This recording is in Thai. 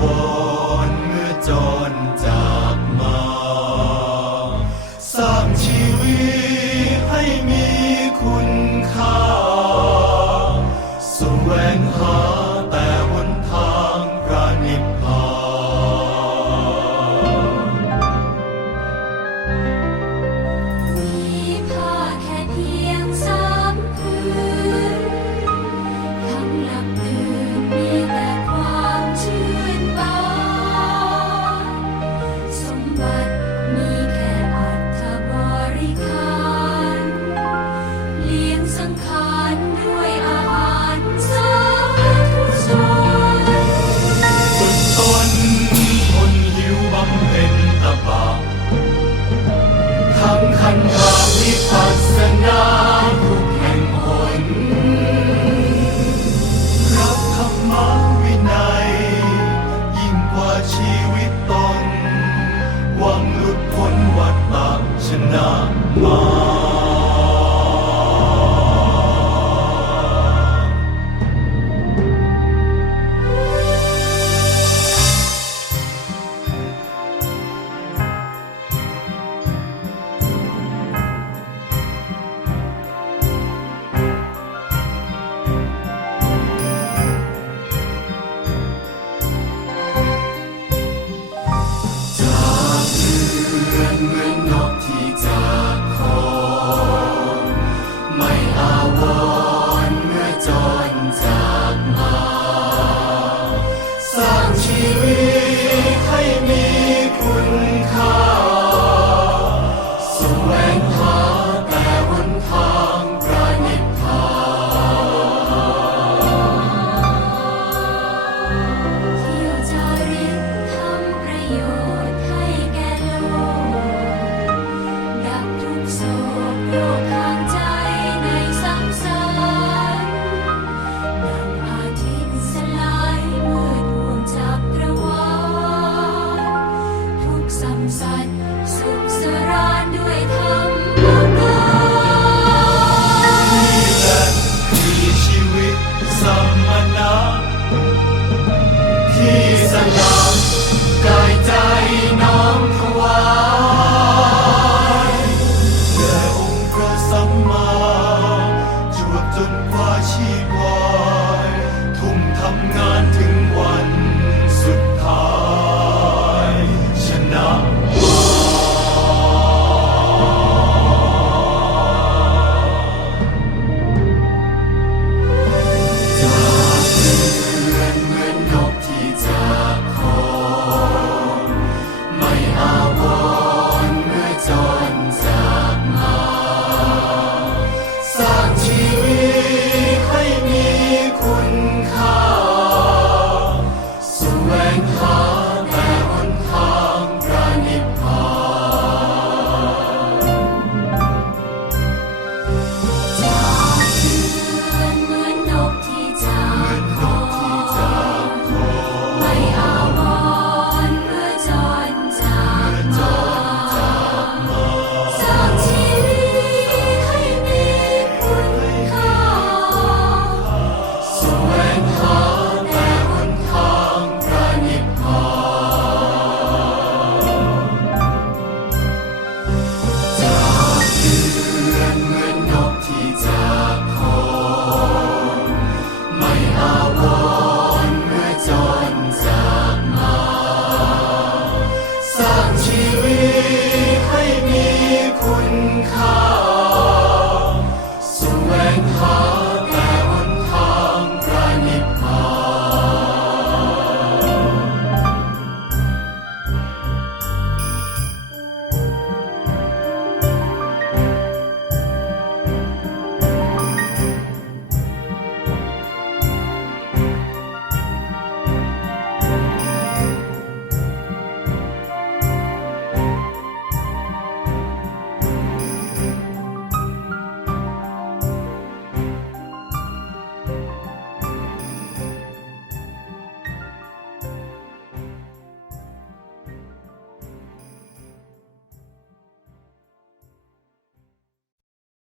วรเมื่อจรจากมา สร้างชีวิให้มีคุณค่าสแสวงหา Mom. Sunrise.